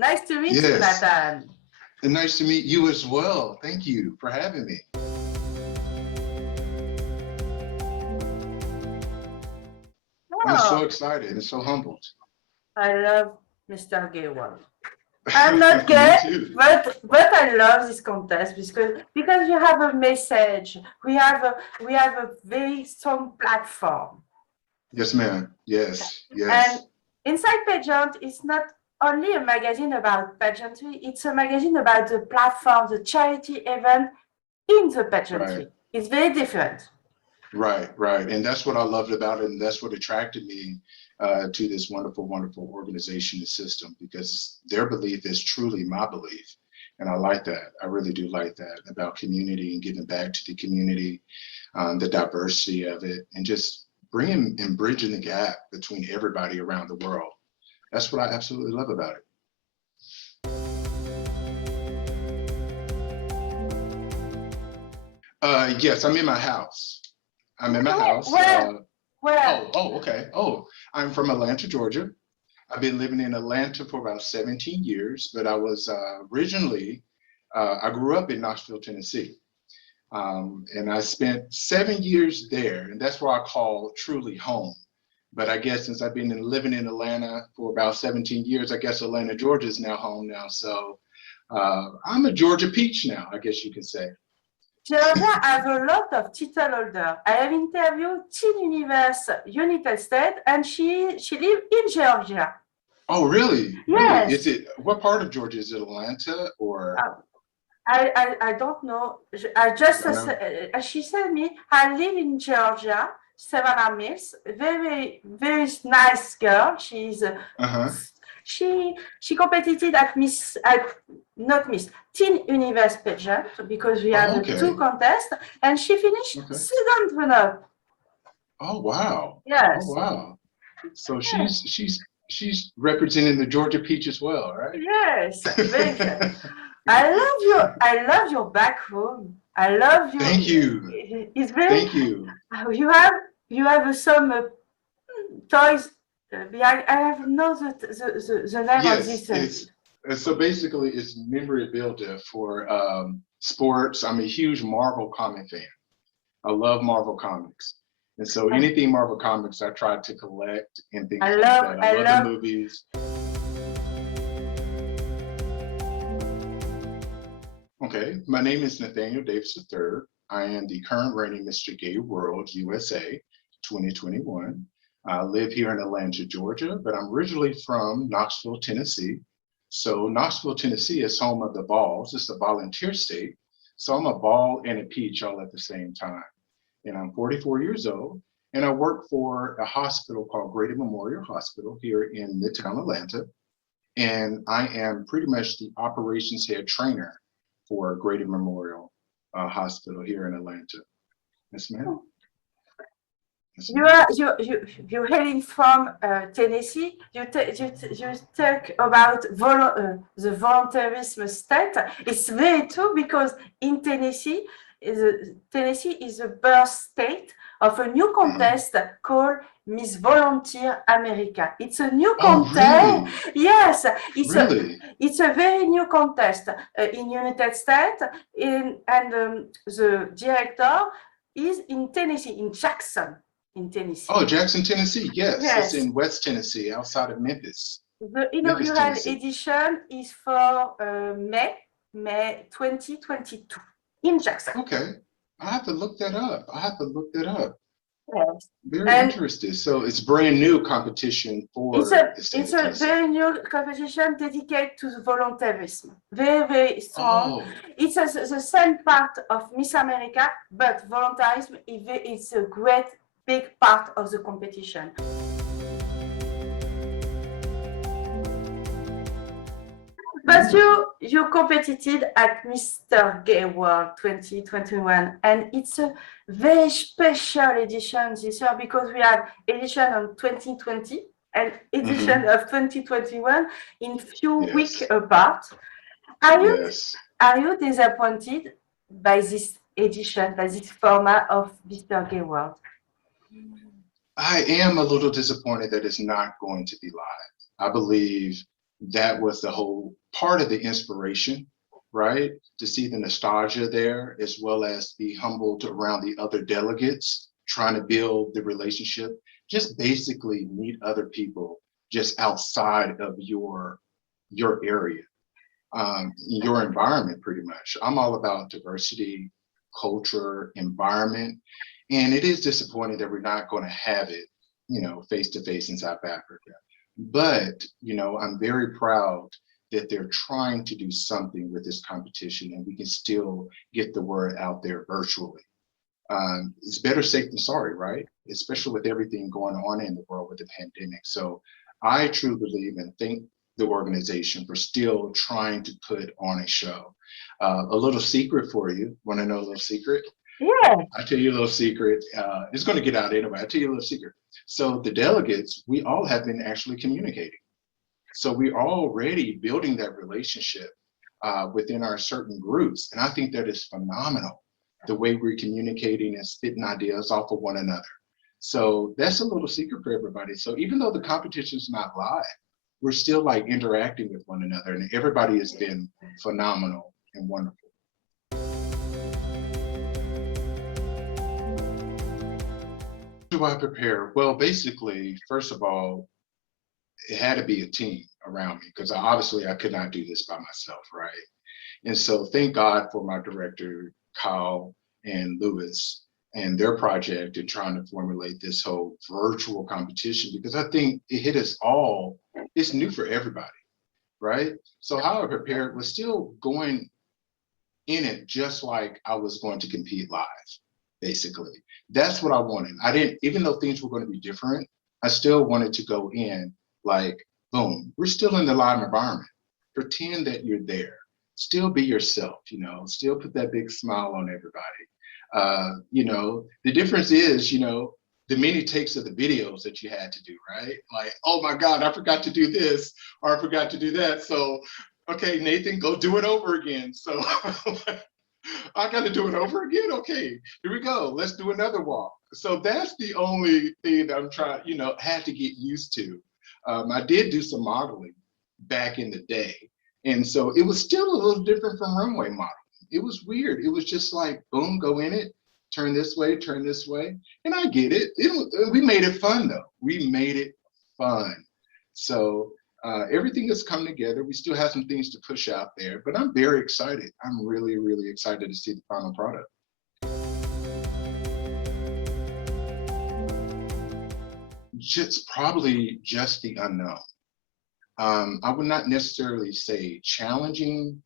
Nice to meet you, Yes, Nathan. and nice to meet you as well. Thank you for having me. I'm so Oh, excited and so humbled. I love Mr. Gay World. I'm not Me gay, too. but I love this contest because you have a message. We have a very strong platform. Yes, ma'am. Yes, And yes. Inside Pageant is not only a magazine about pageantry, it's a magazine about the platform, the charity event in the Right, pageantry. It's very different. right, right. And that's what I loved about it. And that's what attracted me to this wonderful, wonderful organization and system, because their belief is truly my belief. And I like that. I really do like that about community and giving back to the community, the diversity of it, and just bringing and bridging the gap between everybody around the world. That's what I absolutely love about it. Yes, I'm in my house. I'm in my house. Where? Okay. Oh, I'm from Atlanta, Georgia. I've been living in Atlanta for about 17 years, but I was originally, I grew up in Knoxville, Tennessee. And I spent 7 years there, and that's where I call truly home. But I guess since I've been living in Atlanta for about 17 years, I guess Atlanta, Georgia is now home now. So I'm a Georgia peach now, I guess you could say. Georgia has a lot of title holder. I have interviewed Teen Universe United States, and she lives in Georgia. Oh, really? Really? Yes. Is it, what part of Georgia? Is it Atlanta or? I don't know. I just I know. she said me I live in Georgia, Savannah Mills. Very very nice girl. Uh-huh. She competed at Miss at not Miss Teen Universe pageant because we Oh, had two okay. contests, and she finished Okay. second runner. Oh, wow. Oh, Yes. wow. So Yes. she's representing the Georgia peach as well, right? Yes. Very good. I love your back room. I love you. Thank you. It's very Thank you. you have some toys behind. I have no the name of Yes, this. it's so basically it's memorabilia for sports. I'm a huge Marvel comic fan. I love Marvel comics. And so anything Marvel comics I try to collect and things like that. I love the movies. Okay, my name is Nathaniel Davis III. I am the current reigning Mr. Gay World USA 2021. I live here in Atlanta, Georgia, but I'm originally from Knoxville, Tennessee. So Knoxville, Tennessee is home of the balls. It's a volunteer state. So I'm a ball and a peach all at the same time. And I'm 44 years old, and I work for a hospital called Grady Memorial Hospital here in Midtown Atlanta. And I am pretty much the operations head trainer for Grady Memorial Hospital here in Atlanta. Yes, ma'am. Yes, ma'am. You're hailing from Tennessee. You talk about the volunteerism state. It's very true because in Tennessee, Tennessee is the birth state of a new contest called Miss Volunteer America. It's a new contest. Really? Yes, Really? it's a very new contest in United States. The director is in Tennessee, in Jackson. In Tennessee. Oh, Jackson, Tennessee. Yes, yes. It's in West Tennessee, outside of Memphis. The inaugural edition is for May 2022 in Jackson. Okay, I have to look that up. Yes. Very interesting. So it's brand new competition for it's a very new competition dedicated to the volunteerism. Very, very strong. Oh. It's the same part of Miss America, but volunteerism is a great big part of the competition. But you competed at Mr. Gay World 2021, and it's a very special edition this year because we have edition of 2020 and edition of 2021 in few weeks apart. Are you disappointed by this edition, by this format of Mr. Gay World? I am a little disappointed that it's not going to be live. I believe that was the whole part of the inspiration, right? To see the nostalgia there, as well as be humbled around the other delegates, trying to build the relationship, just basically meet other people just outside of your area, your environment, pretty much. I'm all about diversity, culture, environment, and it is disappointing that we're not going to have it, face to face in South Africa. But, I'm very proud that they're trying to do something with this competition and we can still get the word out there virtually. It's better safe than sorry, right? Especially with everything going on in the world with the pandemic. So I truly believe and thank the organization for still trying to put on a show. A little secret for you. Want to know a little secret? Yeah. I'll tell you a little secret. It's going to get out anyway. I'll tell you a little secret. So the delegates, we all have been actually communicating. So we're already building that relationship within our certain groups. And I think that is phenomenal, the way we're communicating and spitting ideas off of one another. So that's a little secret for everybody. So even though the competition is not live, we're still like interacting with one another and everybody has been phenomenal and wonderful. Do I prepare? Well, basically, first of all, it had to be a team around me because obviously I could not do this by myself, right? And so thank God for my director, Kyle and Lewis, and their project in trying to formulate this whole virtual competition because I think it hit us all. It's new for everybody, right? So how I prepared was still going in it just like I was going to compete live, basically. That's what I wanted. I didn't, even though things were going to be different, I still wanted to go in like, boom, we're still in the live environment. Pretend that you're there. Still be yourself, still put that big smile on everybody. The difference is, the many takes of the videos that you had to do, right? Like, oh my God, I forgot to do this or I forgot to do that. So, okay, Nathan, go do it over again. So I got to do it over again. Okay, here we go. Let's do another walk. So that's the only thing that I'm trying, had to get used to. I did do some modeling back in the day. And so it was still a little different from runway modeling. It was weird. It was just like, boom, go in it, turn this way. And I get it. We made it fun though. We made it fun. So everything has come together. We still have some things to push out there, but I'm very excited. I'm really, really excited to see the final product. Probably just the unknown. I would not necessarily say challenging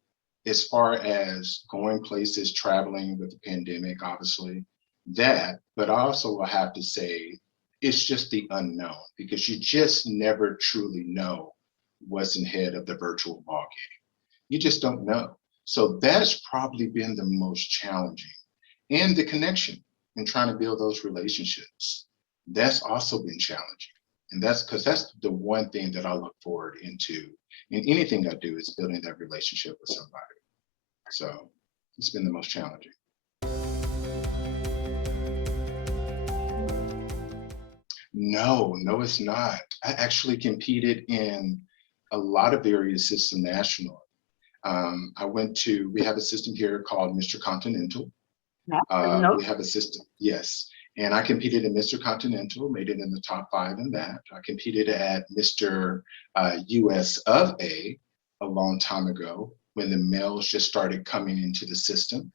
as far as going places, traveling with the pandemic, obviously, but I also will have to say it's just the unknown because you just never truly know what's ahead of the virtual ball game. You just don't know. So that's probably been the most challenging. And the connection and trying to build those relationships. That's also been challenging. And that's the one thing that I look forward into in anything I do is building that relationship with somebody. So it's been the most challenging. No, it's not. I actually competed in a lot of various systems nationally. We have a system here called Mr. Continental. We have a system, yes. And I competed in Mr. Continental, made it in the top 5 in that. I competed at Mr. US of A long time ago when the males just started coming into the system,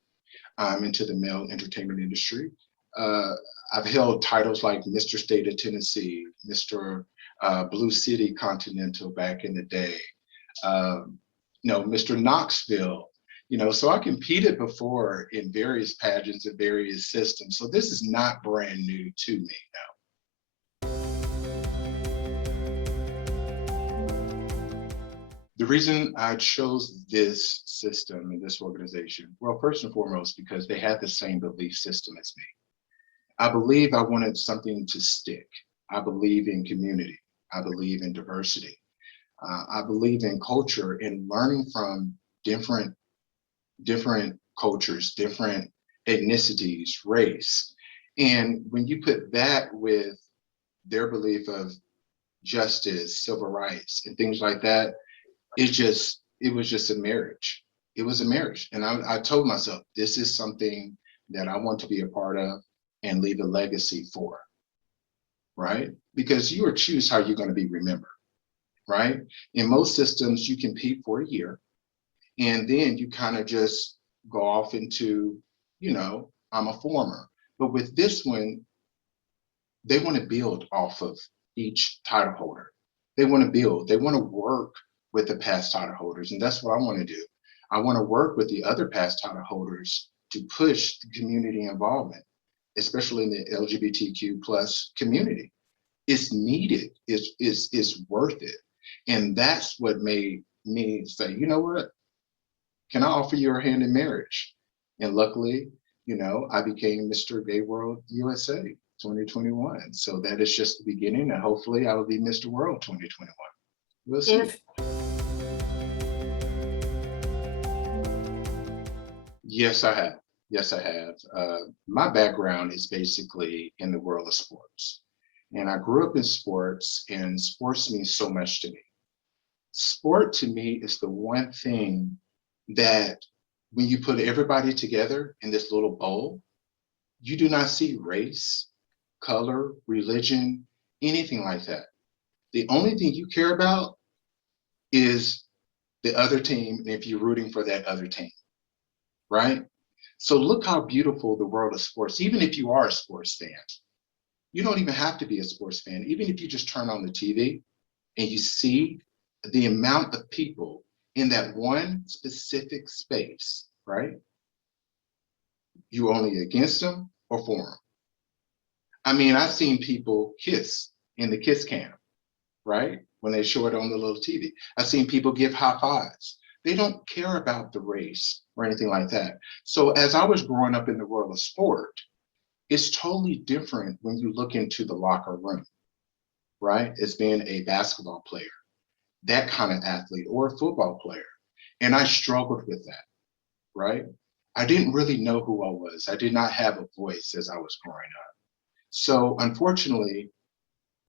into the male entertainment industry. I've held titles like Mr. State of Tennessee, Mr. Blue City Continental back in the day, Mr. Knoxville. So I competed before in various pageants and various systems. So this is not brand new to me now. The reason I chose this system and this organization, well, first and foremost, because they had the same belief system as me. I believe I wanted something to stick. I believe in community. I believe in diversity. I believe in culture and learning from different cultures, different ethnicities, race. And when you put that with their belief of justice, civil rights, and things like that, it was just a marriage. It was a marriage. And I told myself, this is something that I want to be a part of and leave a legacy for, right? Because you choose how you're going to be remembered, right? In most systems, you compete for a year and then you kind of just go off into, I'm a former. But with this one, they want to build off of each title holder. They want to build, they want to work with the past title holders. And that's what I want to do. I want to work with the other past title holders to push the community involvement, especially in the LGBTQ plus community. It's needed, it's worth it. And that's what made me say, you know what, can I offer you a hand in marriage? And luckily, I became Mr. Gay World USA 2021. So that is just the beginning, and hopefully I will be Mr. World 2021. We'll see. Yes, I have. Yes, I have. My background is basically in the world of sports. And I grew up in sports, and sports means so much to me. Sport to me is the one thing that when you put everybody together in this little bowl, you do not see race, color, religion, anything like that. The only thing you care about is the other team, and if you're rooting for that other team, right? So look how beautiful the world of sports, even if you are a sports fan, you don't even have to be a sports fan. Even if you just turn on the TV and you see the amount of people in that one specific space, right? You only against them or for them. I mean, I've seen people kiss in the kiss cam, right? When they show it on the little TV. I've seen people give high fives. They don't care about the race or anything like that. So as I was growing up in the world of sport, it's totally different when you look into the locker room, right? As being a basketball player, that kind of athlete, or a football player. And I struggled with that, right? I didn't really know who I was. I did not have a voice as I was growing up. So unfortunately,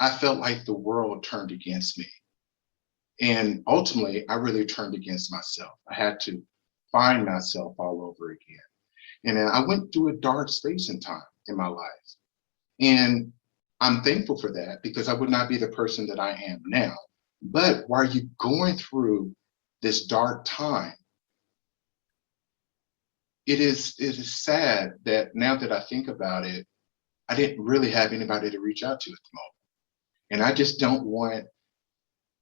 I felt like the world turned against me. And ultimately, I really turned against myself. I had to find myself all over again. And then I went through a dark space in time in my life. And I'm thankful for that, because I would not be the person that I am now. But while you're going through this dark time, it is sad that now that I think about it, I didn't really have anybody to reach out to at the moment. And I just don't want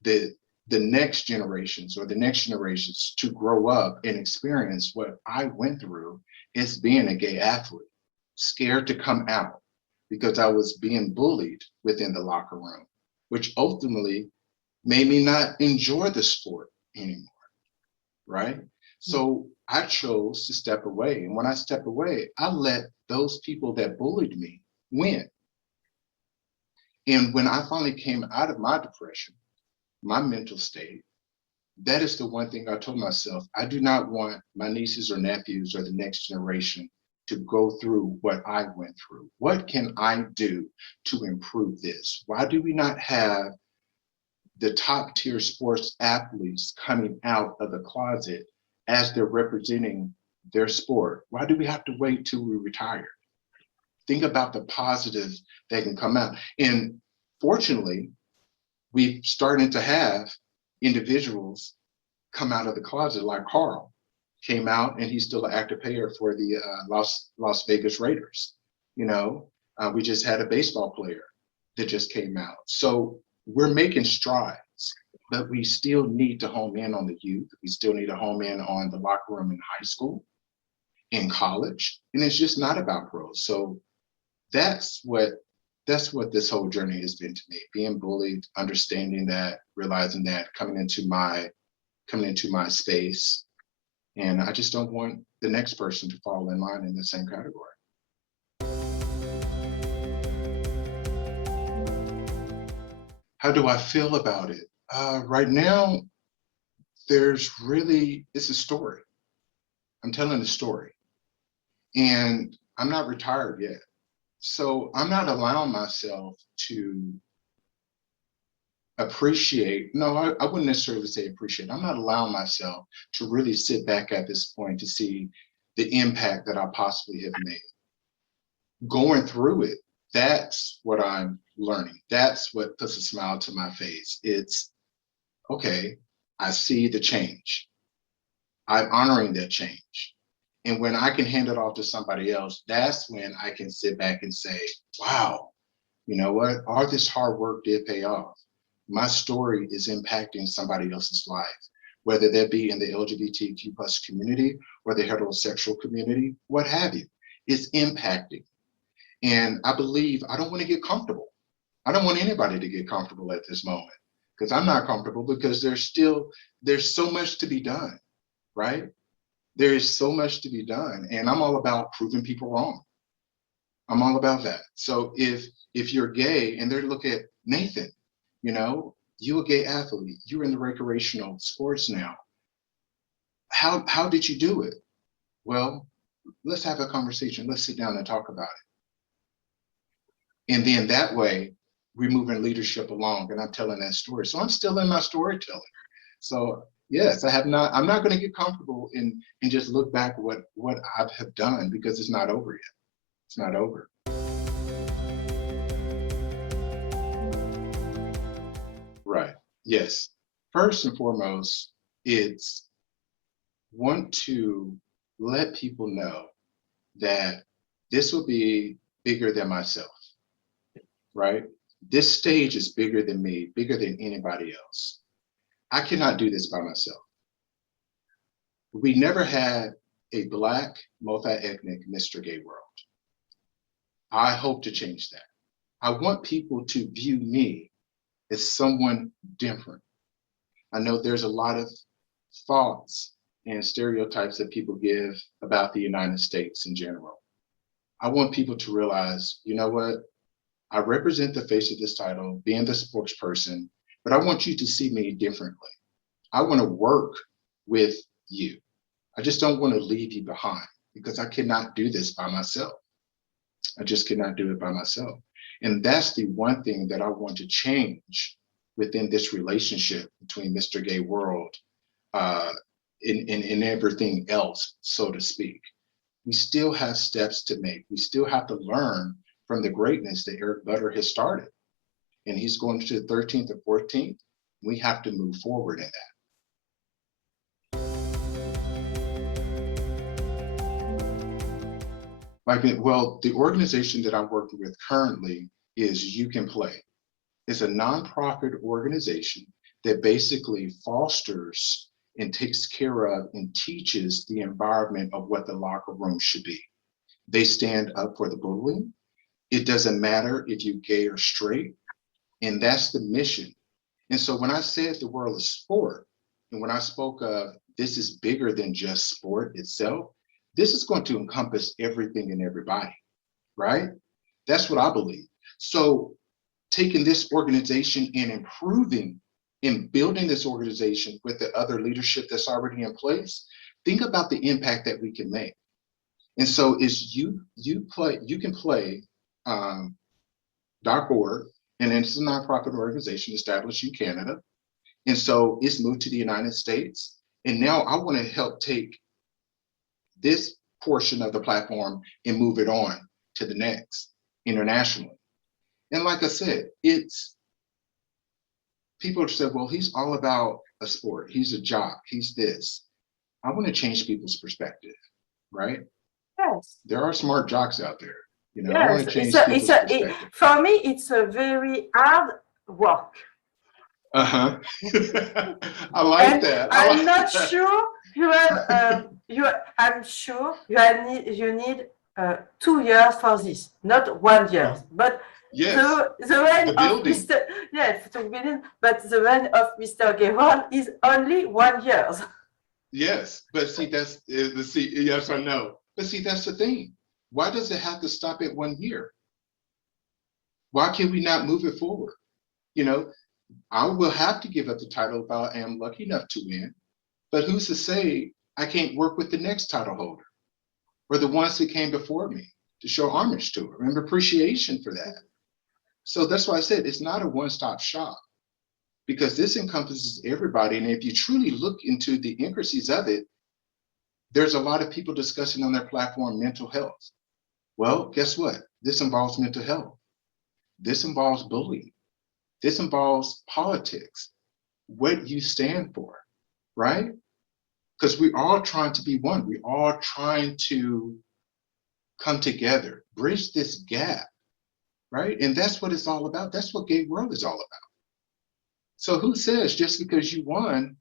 the next generations or the next generations to grow up and experience what I went through as being a gay athlete, scared to come out because I was being bullied within the locker room, which ultimately made me not enjoy the sport anymore, right? So I chose to step away. And when I stepped away, I let those people that bullied me win. And when I finally came out of my depression, my mental state, that is the one thing I told myself. I do not want my nieces or nephews or the next generation to go through what I went through. What can I do to improve this? Why do we not have the top tier sports athletes coming out of the closet as they're representing their sport? Why do we have to wait till we retire? Think about the positives that can come out. And fortunately, we've started to have individuals come out of the closet, like Carl came out, and he's still an active player for the Las Vegas Raiders. We just had a baseball player that just came out. So we're making strides, but we still need to home in on the youth. We still need to home in on the locker room in high school, in college, and it's just not about pros. So that's what this whole journey has been to me: being bullied, understanding that, realizing that, coming into my space. And I just don't want the next person to fall in line in the same category. How do I feel about it? Right now, it's a story. I'm telling a story. And I'm not retired yet. So I'm not allowing myself to appreciate, no, I wouldn't necessarily say appreciate. I'm not allowing myself to really sit back at this point to see the impact that I possibly have made. Going through it, that's what I'm learning. That's what puts a smile to my face. It's, okay, I see the change. I'm honoring that change. And when I can hand it off to somebody else, that's when I can sit back and say, wow, you know what? All this hard work did pay off. My story is impacting somebody else's life, whether that be in the LGBTQ plus community or the heterosexual community, what have you. It's impacting. And I believe I don't want to get comfortable. I don't want anybody to get comfortable at this moment, because I'm not comfortable, because there's so much to be done, right? There is so much to be done. And I'm all about proving people wrong. I'm all about that. So if you're gay and they look at Nathan, you know, you a gay athlete, you're in the recreational sports now. How did you do it? Well, let's have a conversation. Let's sit down and talk about it. And then that way, we're moving leadership along, and I'm telling that story. So I'm still in my storytelling. So yes, I'm not going to get comfortable and just look back what I have done, because it's not over yet. It's not over. Right. Yes. First and foremost, it's want to let people know that this will be bigger than myself, right? This stage is bigger than me, bigger than anybody else. I cannot do this by myself. We never had a Black, multi-ethnic Mr. Gay World. I hope to change that. I want people to view me as someone different. I know there's a lot of thoughts and stereotypes that people give about the United States in general. I want people to realize, you know what? I represent the face of this title, being the spokesperson, but I want you to see me differently. I want to work with you. I just don't want to leave you behind, because I cannot do this by myself. I just cannot do it by myself. And that's the one thing that I want to change within this relationship between Mr. Gay World and everything else, so to speak. We still have steps to make. We still have to learn from the greatness that Eric Butter has started. And he's going to the 13th or 14th. We have to move forward in that. Well, the organization that I'm working with currently is You Can Play. It's a nonprofit organization that basically fosters and takes care of and teaches the environment of what the locker room should be. They stand up for the bullying. It doesn't matter if you're gay or straight, and that's the mission. And so when I said the world is sport, and when I spoke of this is bigger than just sport itself, this is going to encompass everything and everybody, right? That's what I believe. So taking this organization and improving and building this organization with the other leadership that's already in place, think about the impact that we can make. And so it's you can play .org, and it's a nonprofit organization established in Canada. And so it's moved to the United States. And now I want to help take this portion of the platform and move it on to the next internationally. And like I said, it's people have said, well, he's all about a sport. He's a jock. He's this. I want to change people's perspective, right? Yes. There are smart jocks out there. You know, yes. I want to change people's perspective. For me, it's a very hard work. Uh-huh. I like and that. I'm not sure you have. I'm sure you need 2 years for this, not 1 year. But yes, the reign of Mr. Yes, to begin, but the reign of Mr. Gay World is only 1 year. Yes, but see, that's yes or no. But see, that's the thing. Why does it have to stop at 1 year? Why can we not move it forward? You know, I will have to give up the title if I am lucky enough to win, but who's to say I can't work with the next title holder or the ones that came before me to show homage to them and appreciation for that. So that's why I said it's not a one-stop shop. because this encompasses everybody. And if you truly look into the intricacies of it, there's a lot of people discussing on their platform mental health. Well, guess what? This involves mental health. This involves bullying. This involves politics, what you stand for, right? Because we're all trying to be one. We're all trying to come together, bridge this gap, right? And that's what it's all about. That's what Gay World is all about. So who says just because you won,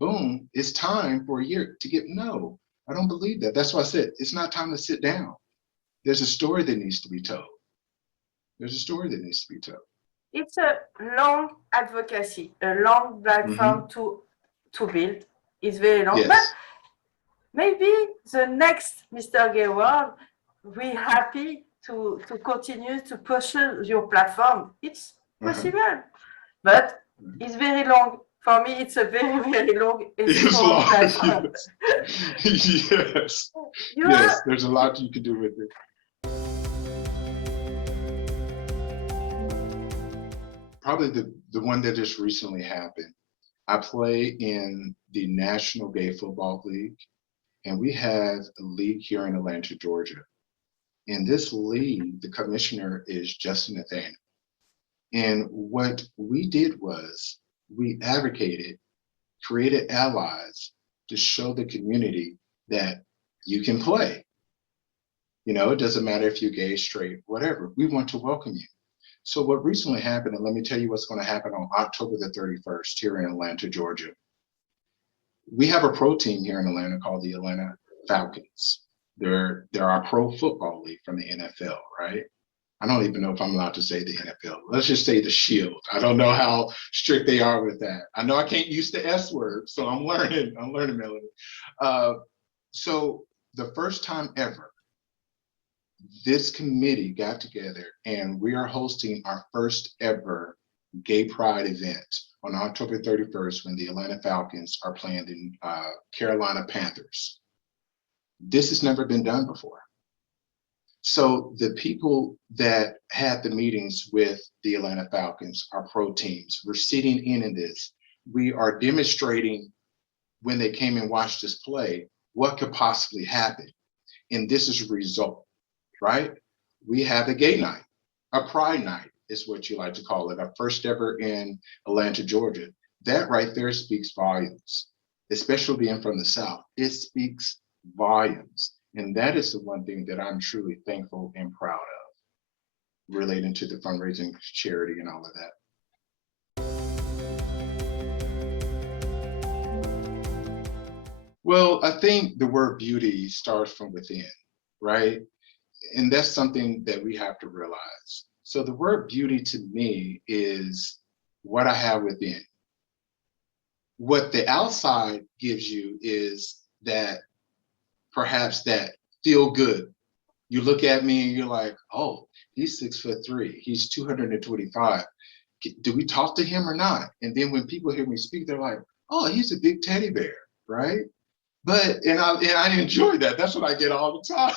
boom, it's time for a year to get, no, I don't believe that. That's why I said, it's not time to sit down. There's a story that needs to be told. There's a story that needs to be told. It's a long advocacy, a long platform to build. It's very long, Yes. but maybe the next Mr. Gay World, we're happy to continue to pursue your platform. It's possible, but it's very long. For me, it's a very, very long and strong platform. Yes. Yes, there's a lot you can do with it. Probably the one that just recently happened. I play in the National Gay Football League, and we have a league here in Atlanta, Georgia. In this league, the commissioner is Nathane. And what we did was we advocated, created allies to show the community that you can play. You know, it doesn't matter if you're gay, straight, whatever. We want to welcome you. So what recently happened, and let me tell you what's going to happen on October the 31st here in Atlanta, Georgia. We have a pro team here in Atlanta called the Atlanta Falcons. They're our pro football league from the NFL, right? I don't even know if I'm allowed to say the NFL. Let's just say the Shield. I don't know how strict they are with that. I know I can't use the S word, so I'm learning, Mélanie. So the first time ever, this committee got together and we are hosting our first ever Gay Pride event on October 31st when the Atlanta Falcons are playing the Carolina Panthers. This has never been done before. So the people that had the meetings with the Atlanta Falcons, our pro teams, were sitting in this. We are demonstrating when they came and watched us play, what could possibly happen. And this is a result, right? We have a gay night, a pride night is what you like to call it, our first ever in Atlanta, Georgia. That right there speaks volumes, especially being from the South. It speaks volumes. And that is the one thing that I'm truly thankful and proud of relating to the fundraising, charity, and all of that. Well, I think the word beauty starts from within, right? And that's something that we have to realize. So the word beauty to me is what I have within. What the outside gives you is that perhaps that feel good. You look at me and you're like, oh, he's 6'3", he's 225. Do we talk to him or not? And then when people hear me speak, they're like, oh, he's a big teddy bear, right? But, and I enjoy that. That's what I get all the time.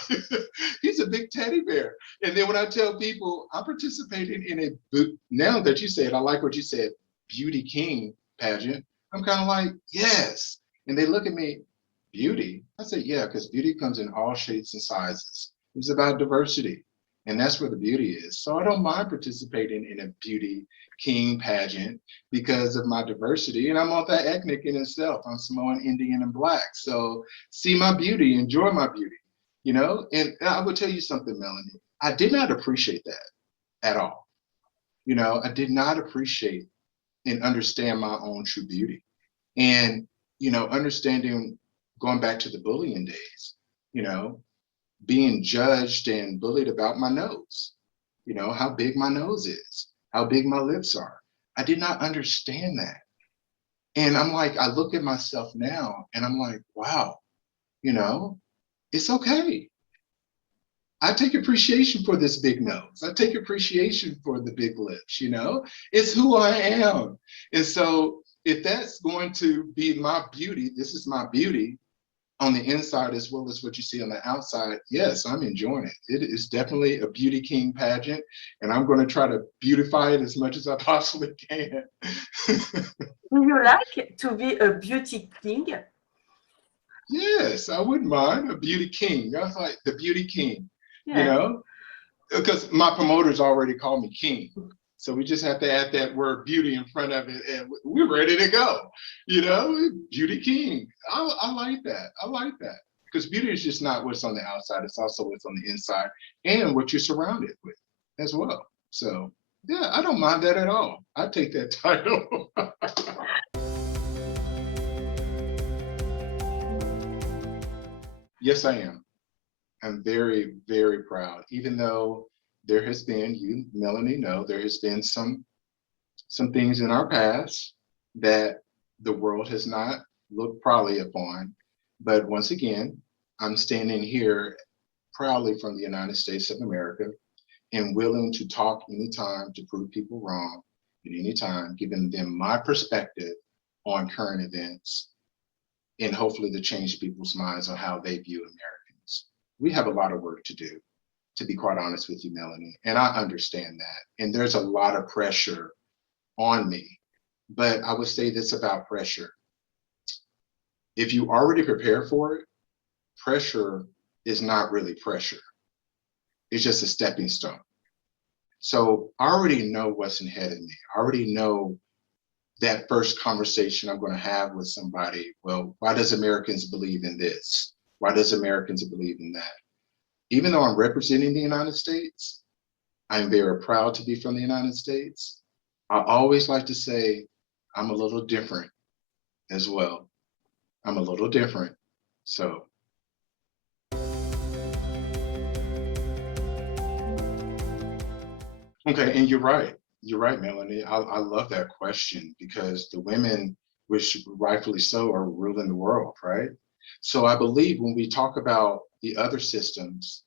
He's a big teddy bear. And then when I tell people I'm participating in a, now that you said, I like what you said, Beauty King pageant, I'm kind of like, yes. And they look at me, beauty? I said, yeah, because beauty comes in all shapes and sizes. It's about diversity. And that's where the beauty is. So I don't mind participating in a Beauty King pageant because of my diversity. And I'm multi-ethnic in itself. I'm Samoan, Indian, and Black. So see my beauty, enjoy my beauty, you know? And I will tell you something, Mélanie. I did not appreciate that at all. You know, I did not appreciate and understand my own true beauty. And, you know, understanding, going back to the bullying days, you know, being judged and bullied about my nose, you know, how big my nose is, how big my lips are. I did not understand that. And I'm like, I look at myself now and I'm like, wow, you know, it's okay. I take appreciation for this big nose. I take appreciation for the big lips, you know, it's who I am. And so if that's going to be my beauty, this is my beauty, on the inside as well as what you see on the outside, yes, I'm enjoying it. It is definitely a beauty king pageant, and I'm going to try to beautify it as much as I possibly can. Do you like to be a beauty king? Yes, I wouldn't mind a beauty king. I was like the beauty king, you Yeah. know, because my promoters already call me king. So we just have to add that word beauty in front of it and we're ready to go. You know, beauty king. I like that. I like that. Because beauty is just not what's on the outside, it's also what's on the inside and what you're surrounded with as well. So yeah, I don't mind that at all. I take that title. Yes, I am. I'm very, very proud, even though there has been, you, Melanie, know, there has been some things in our past that the world has not looked proudly upon. But once again, I'm standing here proudly from the United States of America and willing to talk anytime to prove people wrong at any time, giving them my perspective on current events and hopefully to change people's minds on how they view Americans. We have a lot of work to do, to be quite honest with you, Melanie, and I understand that. And there's a lot of pressure on me, but I would say this about pressure. If you already prepare for it, pressure is not really pressure. It's just a stepping stone. So I already know what's ahead of me. I already know that first conversation I'm going to have with somebody. Well, why does Americans believe in this? Why does Americans believe in that? Even though I'm representing the United States, I'm very proud to be from the United States. I always like to say I'm a little different as well. I'm a little different. So. Okay, and you're right. You're right, Melanie. I love that question because the women, which rightfully so, are ruling the world, right? So I believe when we talk about the other systems,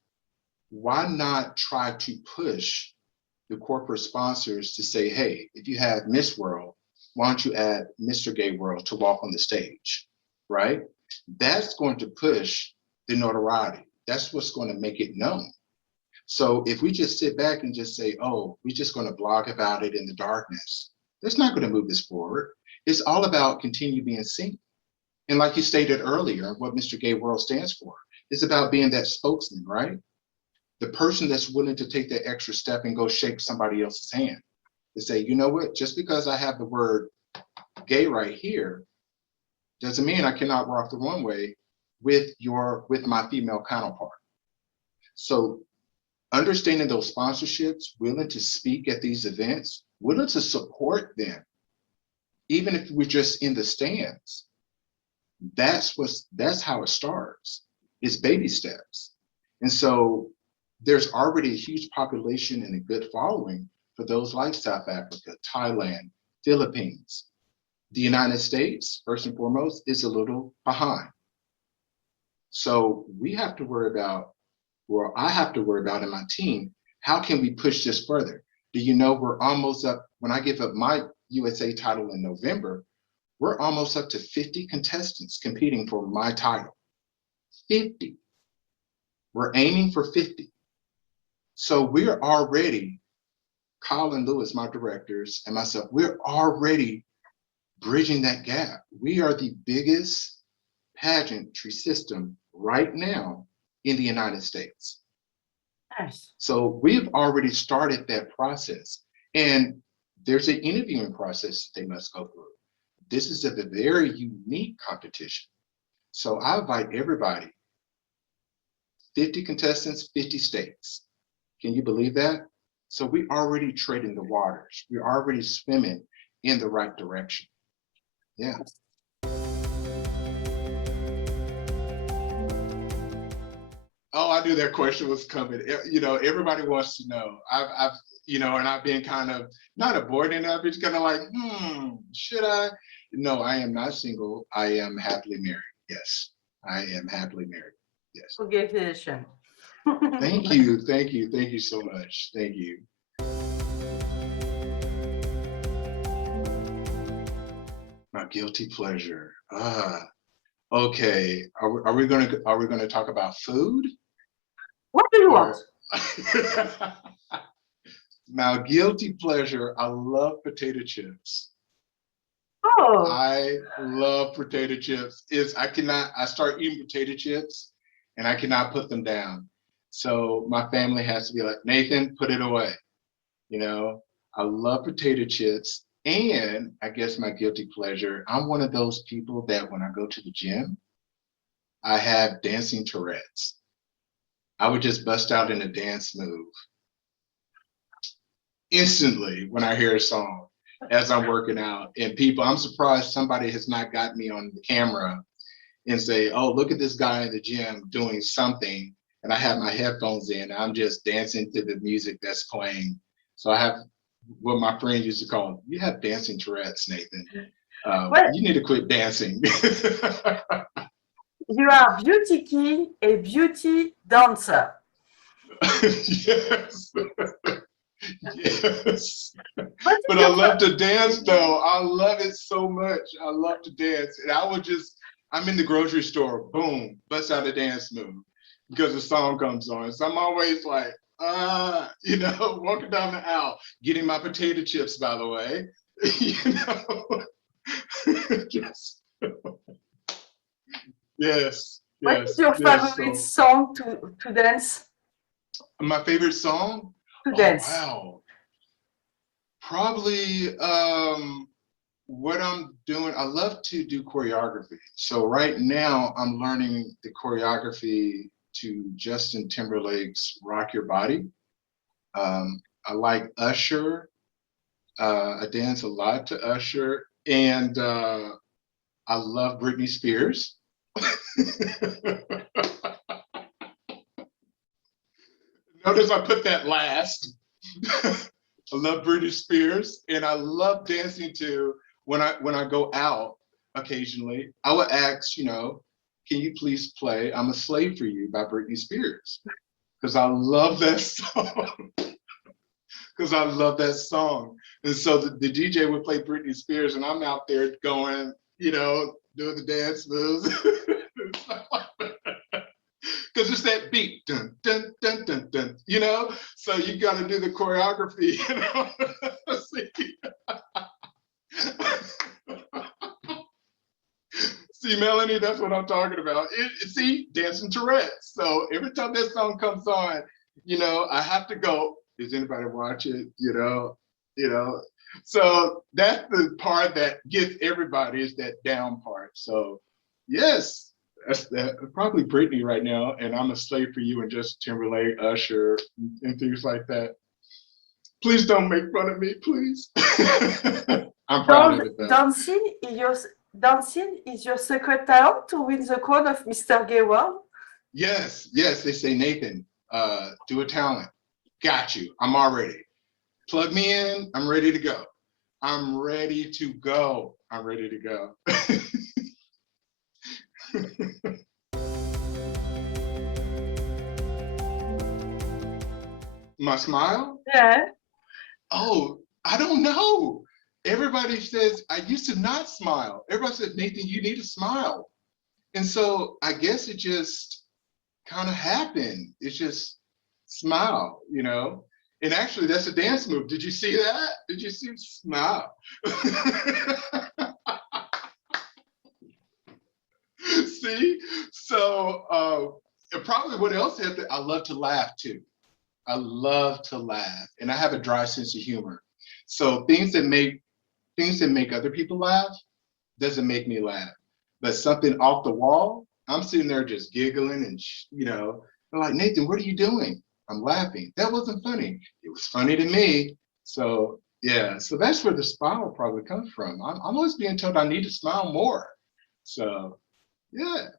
why not try to push the corporate sponsors to say, hey, if you have Miss World, why don't you add Mr. Gay World to walk on the stage, right? That's going to push the notoriety. That's what's going to make it known. So if we just sit back and just say, oh, we're just going to blog about it in the darkness, that's not going to move this forward. It's all about continue being seen. And like you stated earlier, what Mr. Gay World stands for, is about being that spokesman, right? The person that's willing to take that extra step and go shake somebody else's hand to say, you know what, just because I have the word gay right here, doesn't mean I cannot walk the runway with my female counterpart. So understanding those sponsorships, willing to speak at these events, willing to support them, even if we're just in the stands, that's how it starts. It's baby steps. And so there's already a huge population and a good following for those like South Africa, Thailand, Philippines. The United States, first and foremost, is a little behind. So we have to worry about, or I have to worry about in my team, how can we push this further? Do you know we're almost up, when I give up my USA title in November, we're almost up to 50 contestants competing for my title. 50. We're aiming for 50. So we're already, Kyle and Lewis, my directors, and myself, we're already bridging that gap. We are the biggest pageantry system right now in the United States. Nice. So we've already started that process. And there's an interviewing process that they must go through. This is a very unique competition. So I invite everybody, 50 contestants, 50 states. Can you believe that? So we already treading the waters. We're already swimming in the right direction. Yeah. Oh, I knew that question was coming. You know, everybody wants to know. I've you know, and I've been kind of not avoiding it. I've been kind of like, should I? No, I am not single. I am happily married. Yes, I am happily married. Yes. Congratulations. Thank you. Thank you. Thank you so much. Thank you. My guilty pleasure. Okay, are we gonna talk about food? What do you Or want? now, guilty pleasure, I love potato chips. Oh, I love potato chips. I start eating potato chips and I cannot put them down. So my family has to be like, Nathan, put it away. You know, I love potato chips. And I guess my guilty pleasure, I'm one of those people that when I go to the gym, I have dancing Tourette's. I would just bust out in a dance move instantly when I hear a song as I'm working out. And people, I'm surprised somebody has not got me on the camera and say, oh, look at this guy in the gym doing something. And I have my headphones in, I'm just dancing to the music that's playing. So I have what my friend used to call, you have dancing Tourette's, Nathan. well, You need to quit dancing. you are beauty king, a beauty dancer. Yes. Yes. What But is I your love to dance though. I love it so much. I love to dance. And I'm in the grocery store, boom, bust out a dance move because the song comes on. So I'm always like, walking down the aisle, getting my potato chips, by the way. Just, yes, what is yes, your yes. favorite So song to dance? my favorite song? To Oh dance. wow. Probably what I'm doing, I love to do choreography. So right now I'm learning the choreography to Justin Timberlake's Rock Your Body. I like Usher. I dance a lot to Usher. And I love Britney Spears. Notice I put that last. I love Britney Spears, and I love dancing to when I go out occasionally. I would ask, can you please play "I'm a Slave for You" by Britney Spears? Because I love that song. Because I love that song. And so the DJ would play Britney Spears, and I'm out there going, doing the dance moves. Because it's that beat, dun, dun, dun, dun, dun, So you got to do the choreography, See, Mélanie, that's what I'm talking about. See, dancing Tourette's. So every time that song comes on, I have to go, is anybody watching? So that's the part that gets everybody is that down part. So yes, that's that. Probably Britney right now, and "I'm a Slave for You" and Justin Timberlake, Usher, and things like that. Please don't make fun of me, please. I'm proud of it though. Dancing is your secret talent to win the crown of Mr. Gay World? Yes, they say, Nathan, do a talent. Got you. I'm all ready. Plug me in. I'm ready to go. I'm ready to go. I'm ready to go. My smile? Yeah. Oh, I don't know. Everybody says I used to not smile. Everybody said, Nathan, you need to smile. And so I guess it just kind of happened. It's just smile, And actually, that's a dance move. Did you see that? Did you see smile? See? So probably what else happened? I love to laugh too. I love to laugh, and I have a dry sense of humor. So things that make other people laugh doesn't make me laugh. But something off the wall, I'm sitting there just giggling and they're like, Nathan, what are you doing? I'm laughing. That wasn't funny. It was funny to me. So yeah, so that's where the smile probably comes from. I'm always being told I need to smile more. So yeah.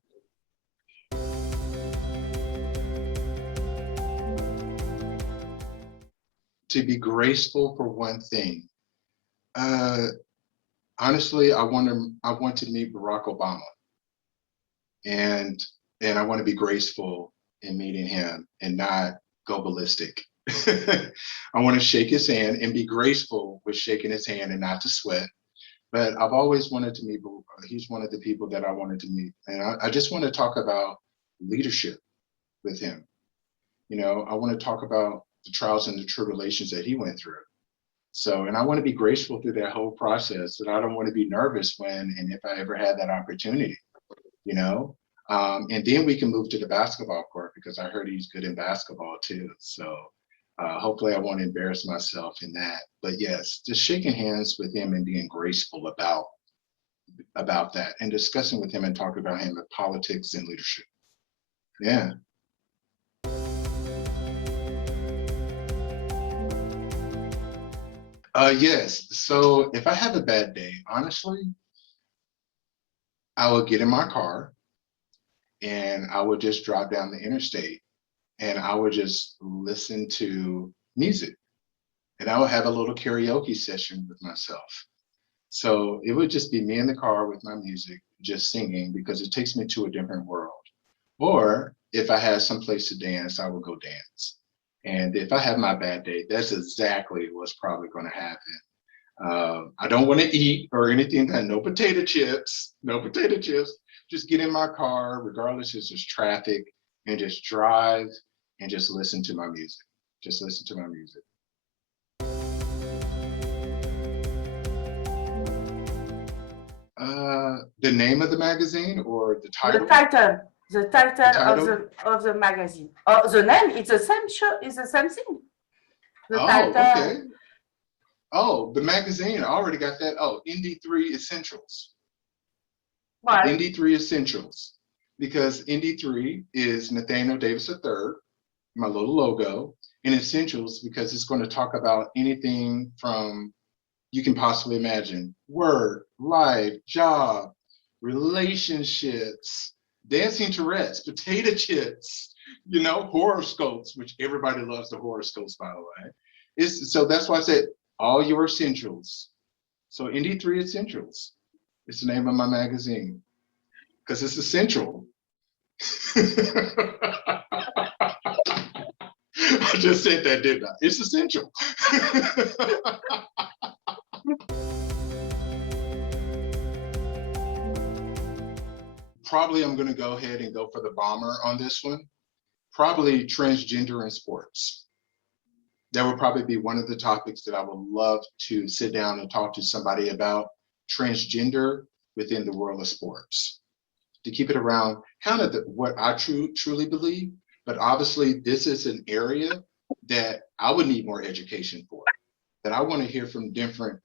To be graceful for one thing. Honestly, I want to meet Barack Obama, and I want to be graceful in meeting him and not go ballistic. I want to shake his hand and be graceful with shaking his hand and not to sweat. but I've always wanted to meet, he's one of the people that I wanted to meet. And I just want to talk about leadership with him. You know, I want to talk about the trials and the tribulations that he went through. So, and I want to be graceful through that whole process, and I don't want to be nervous when and if I ever had that opportunity, you know. And then we can move to the basketball court, because I heard he's good in basketball too. So hopefully I won't embarrass myself in that. But yes, just shaking hands with him and being graceful about that, and discussing with him and talking about him in politics and leadership. Yeah. Yes. So if I have a bad day, honestly, I will get in my car and I would just drive down the interstate, and I would just listen to music, and I would have a little karaoke session with myself. So it would just be me in the car with my music, just singing, because it takes me to a different world. Or if I had someplace to dance, I would go dance. And if I have my bad day, that's exactly what's probably going to happen. I don't want to eat or anything, no potato chips, no potato chips. Just get in my car, regardless if there's traffic, and just drive and just listen to my music. Just listen to my music. The name of the magazine or the title? The title. The title, title? Of the magazine. Oh, the name, it's the same show, it's the same thing. The title. Okay. Oh, the magazine, I already got that. Oh, ND3 Essentials. Why? ND3 Essentials. Because ND3 is Nathaniel Davis III, my little logo, and Essentials because it's going to talk about anything from you can possibly imagine: work, life, job, relationships, dancing Tourette's, potato chips, you know, horoscopes, which everybody loves the horoscopes, by the way. So that's why I said all your essentials. So ND3 Essentials is the name of my magazine, because it's essential. I just said that, didn't I? It's essential. Probably I'm going to go ahead and go for the bomber on this one. Probably transgender in sports. That would probably be one of the topics that I would love to sit down and talk to somebody about: transgender within the world of sports. To keep it around kind of what I truly believe, but obviously this is an area that I would need more education for, that I want to hear from different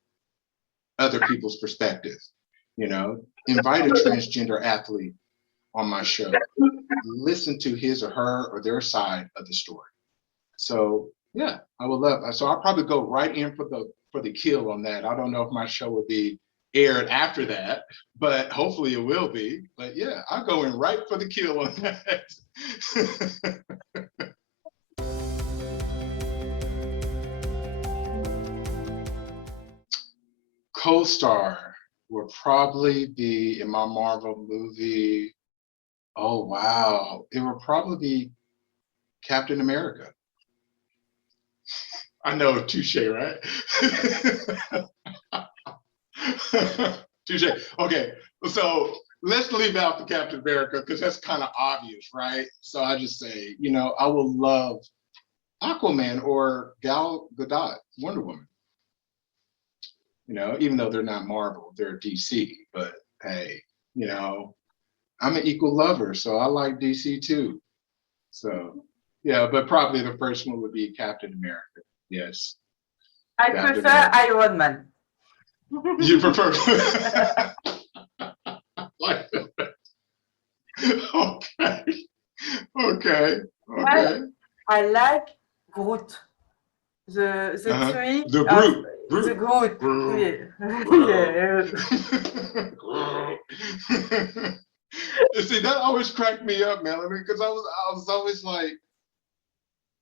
other people's perspectives. You know, invite a transgender athlete on my show, listen to his or her or their side of the story. So yeah, I would love. So I'll probably go right in for the kill on that. I don't know if my show will be aired after that, but hopefully it will be. But yeah, I'm going right for the kill on that. Co-star will probably be in my Marvel movie. Oh wow, it will probably be Captain America. I know, touche, right? Touche. Okay, so let's leave out the Captain America because that's kind of obvious, right? So I just say, you know, I will love Aquaman or Gal Gadot, Wonder Woman. You know, even though they're not Marvel, they're DC. But hey, you know, I'm an equal lover, so I like DC too. So yeah, but probably the first one would be Captain America. Yes. I prefer Iron Man. You prefer? Okay. Okay. Okay. I like Groot. The tree. The Groot. The Groot. See, that always cracked me up, Mélanie, because I was always like,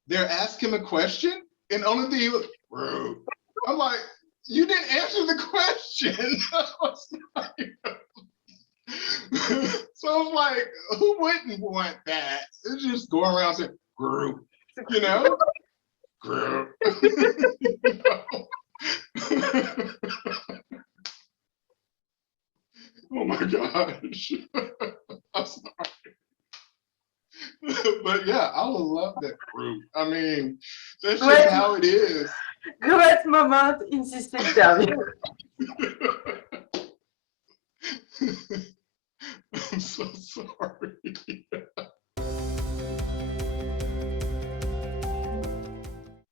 they're asking him a question, and only thing he was, Groot. I'm like, you didn't answer the question. So I was like, who wouldn't want that? It's just going around saying, Groot, you know? Groot. You know? Oh my gosh. I'm sorry. But yeah, I would love that group. I mean, that's just Great, how it is. great moment in this interview. I'm so sorry.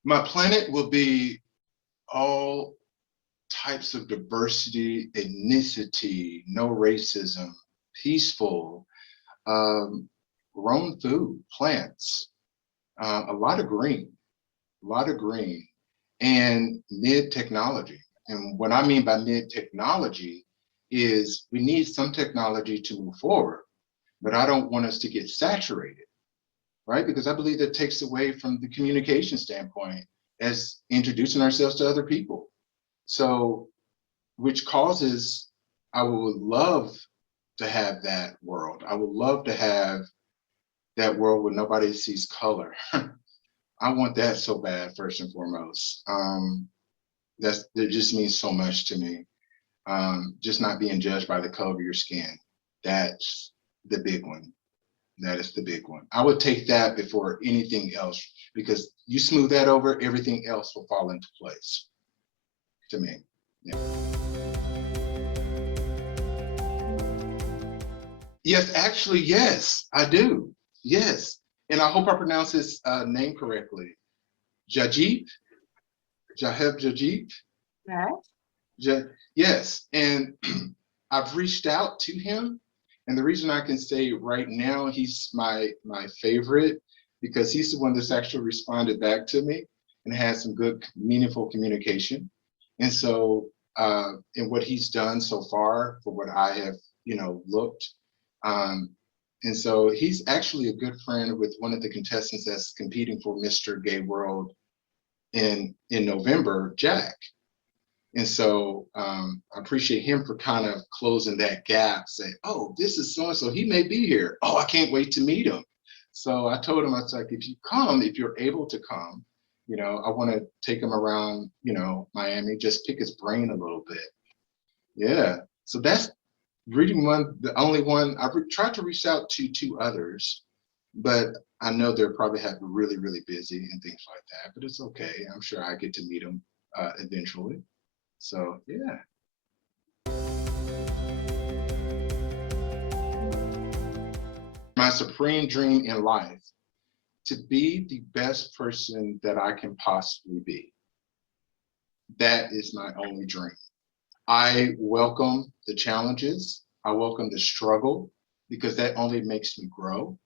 My planet will be all types of diversity, ethnicity, no racism, peaceful, grown food, plants, a lot of green, and mid technology. And what I mean by mid technology is we need some technology to move forward, but I don't want us to get saturated, right? Because I believe that takes away from the communication standpoint as introducing ourselves to other people. So, which causes, I would love to have that world. I would love to have that world where nobody sees color. I want that so bad, first and foremost. That just means so much to me. Just not being judged by the color of your skin. That's the big one. That is the big one. I would take that before anything else, because you smooth that over, everything else will fall into place to me. Yeah. Yes, actually, yes, I do. Yes. And I hope I pronounce his name correctly. Jajib, Jaheb Jajib. Right. Yes. And I've reached out to him. And the reason I can say right now he's my favorite, because he's the one that's actually responded back to me and had some good, meaningful communication. And so, and what he's done so far for what I have, looked. And so he's actually a good friend with one of the contestants that's competing for Mr. Gay World in November, Jack. And so I appreciate him for kind of closing that gap, say, oh, this is so-and-so, he may be here. Oh, I can't wait to meet him. So I told him, I was like, if you come, if you're able to come, I want to take him around, Miami, just pick his brain a little bit. Yeah. So that's reading one, the only one. I've tried to reach out to two others, but I know they're probably have really, really busy and things like that, but it's okay. I'm sure I get to meet them eventually. So, yeah. My supreme dream in life, to be the best person that I can possibly be. That is my only dream. I welcome the challenges. I welcome the struggle, because that only makes me grow.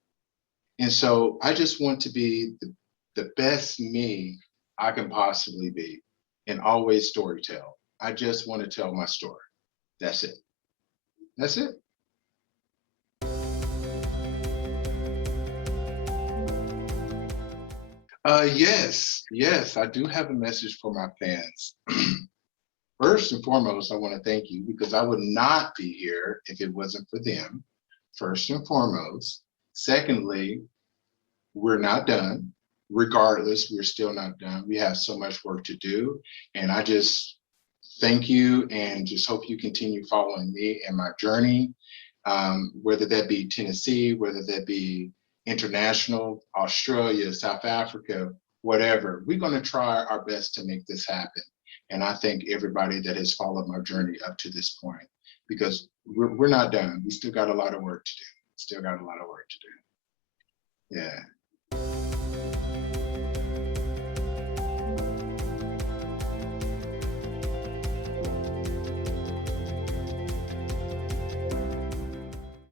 And so I just want to be the best me I can possibly be, and always storytell. I just want to tell my story. That's it. That's it. Yes, I do have a message for my fans. First and foremost, I want to thank you, because I would not be here if it wasn't for them, first and foremost. Secondly, we're not done. Regardless, we're still not done. We have so much work to do. And I just thank you, and just hope you continue following me and my journey, whether that be Tennessee, whether that be international, Australia, South Africa, whatever. We're going to try our best to make this happen. And I thank everybody that has followed my journey up to this point, because we're not done. We still got a lot of work to do. Still got a lot of work to do. Yeah.